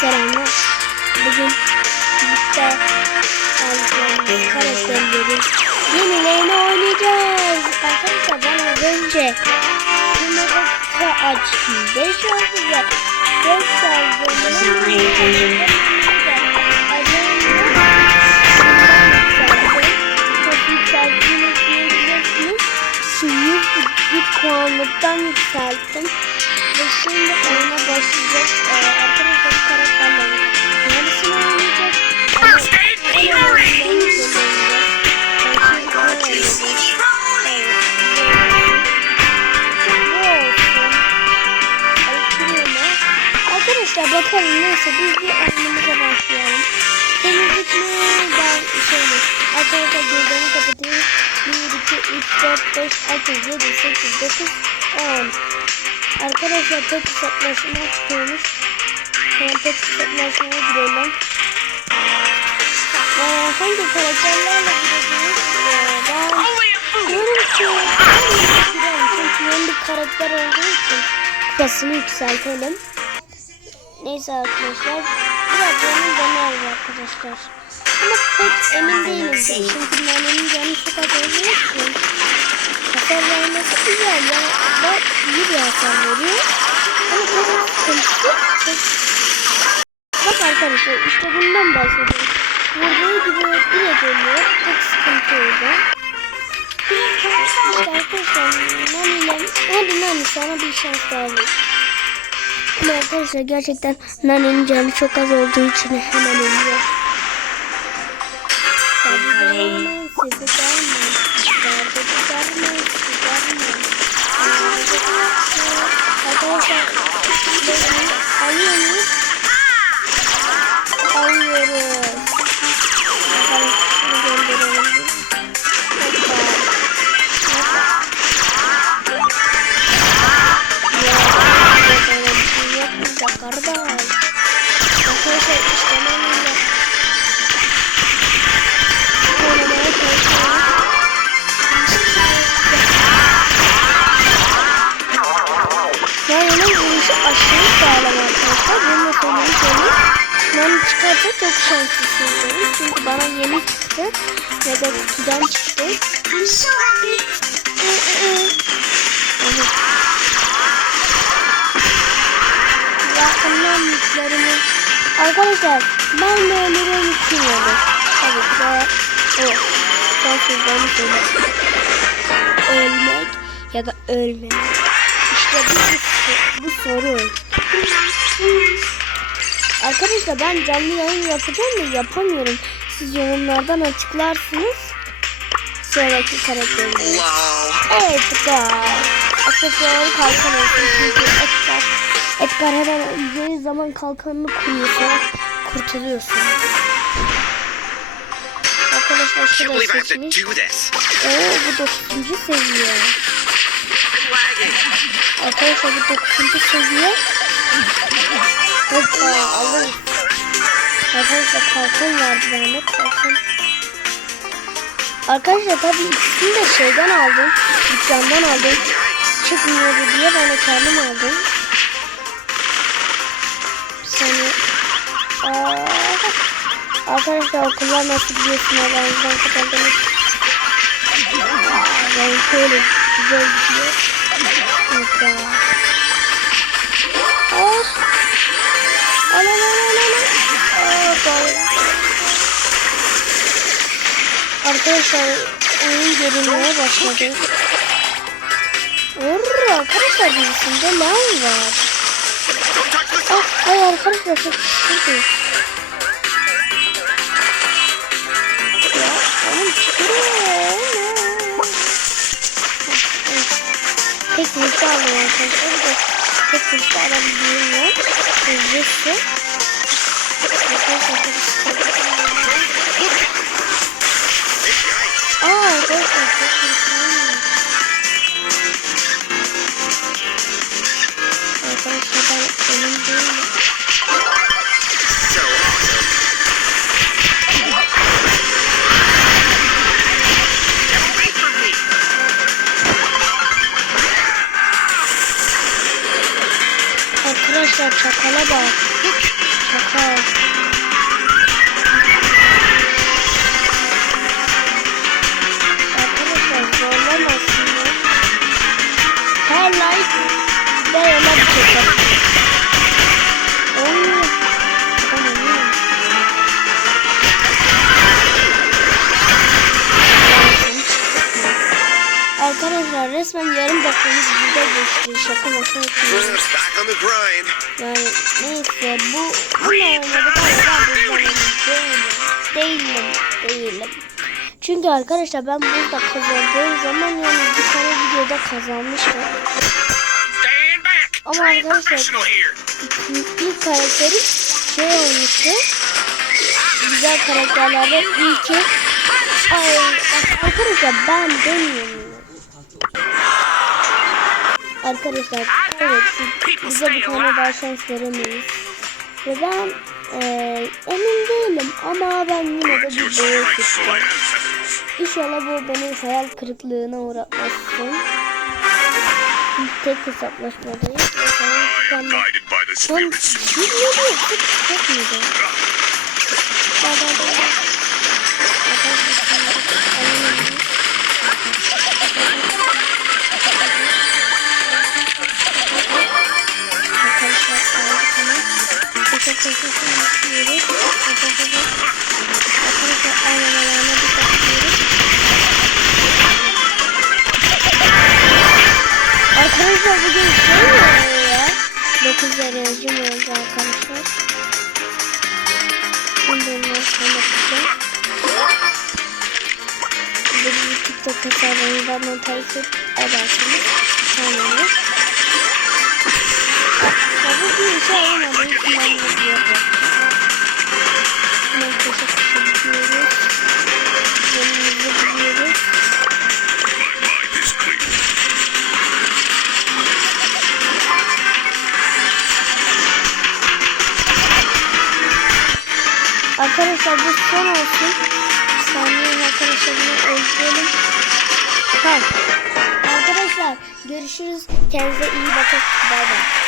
selamlar. Bugün birlikte alacağımız karakterlerin yenilerini oynayacağız. Arkadaşlar ben az önce Yumurta açtım. 5 olacak. 5 aldım. Çok yükselttiğini diyebilirsiniz. Şimdi bir puanlıktan yükselttim. Şimdi oyuna başlayacak. Ee, arkadaşlar bu karakterlerin yarısını oynayacağız. Arkadaşlar bakalım neyse biz bir oyunumuza başlayalım. Temizlik mi? Ben şey mi? Arkadaşlar gözlerimi kapatayım. 1, 2, 3, 4, 5, 6, 7, 8, 9, 10. Arkadaşlar tek hesaplaşma çıkıyormuş. Hemen tek hesaplaşmaya girelim. Ee, hangi karakterlerle gireceğiz? Ee, ben diyorum ki. Çünkü yeni bir karakter olduğu için kupasını yükseltelim. Neyse arkadaşlar. Biraz canım döner arkadaşlar. Ama pek emin değilim. de. Çünkü nanenin canı çok az olduğu için. Güzel. Yani da iyi bir hasar veriyor. Ama. Bak arkadaşlar işte bundan bahsediyorum. Vurduğu gibi direkt ölüyor. Tek sıkıntı orada. İşte arkadaşlar Nani'yle hadi Nani sana bir şans daha ver. Ama arkadaşlar gerçekten Nani'nin canı çok az olduğu için hemen ölüyor. Çok dedim. Çünkü bana yeni çıktı. Ya da kutudan çıktı. Evet. Yakından yüklerimi. Arkadaşlar ben de ölürüm düşünüyordum. Tabii ki de o. Son sözlerimi söyle. Ölmek ya da ölmemek. İşte bu, bu soru. Arkadaşlar ben canlı yayın yapacağım da yapamıyorum. Siz yorumlardan açıklarsınız. Sonraki karakterimi. Wow. Evet Edgar. Aksesuarı kalkan olsun çünkü Edgar. Edgar hemen öldüğü zaman kalkanını kuruyorsun. Kurtuluyorsun. Arkadaşlar şurada seçmiş. Oo bu 9. seviye. Arkadaşlar bu 9. seviye. Hoppa alırız. Arkadaşlar kalkan vardı bende kalkan. Arkadaşlar tabii ikisini de şeyden aldım. Dükkandan aldım. Çıkmıyordu diye ben de kendim aldım. Bir saniye. Aa, arkadaşlar okullar nasıl gidiyorsun aranızdan kapattınız. Ben şöyle güzel gidiyor. Hoppa. Arkadaşlar oyun görünmeye başladı. Orra arkadaşlar birisinde lan var. Ah, ay arkadaşlar çok sıkıntı. Ya oğlum çıkıyor. Tek multi aldım arkadaşlar. Tek alabildiğim yok. Hızlısı. Arkadaşlar çakala bak. Çakal. Arkadaşlar zorlamasınlar. Her like ve yemek. Arkadaşlar resmen yarım dakikamız burada geçti. Şaka maka grind. Yani neyse bu bununla oynadık ama ben değilim. Değilim. Değilim. Çünkü arkadaşlar ben burada kazandığım zaman yani bir tane videoda kazanmıştım. Ama arkadaşlar ilk karakteri şey olmuştu. Güzel karakterlerden ilki. Ay arkadaşlar ben demiyorum. Arkadaşlar kaybettik. Bize bir tane daha şans veremeyiz. Ve ben eee, emin değilim ama ben yine de bir boya tutacağım. İnşallah bu beni hayal kırıklığına uğratmazsın. Tek hesaplaşmadayız. Ne diyor? Çok çok muydu? Bak bak bak. 9 enerjim oldu arkadaşlar. Şimdi ondan sonra bakacağım. Bir TikTok hesabını bana takip ederseniz tanıyoruz. Ya bu bir şey olmadı. Kullanmak yok. Arkadaşlar bu son olsun. Bir saniye arkadaşlar bunu öldürelim. Tamam. Arkadaşlar görüşürüz. Kendinize iyi bakın. Bay bay.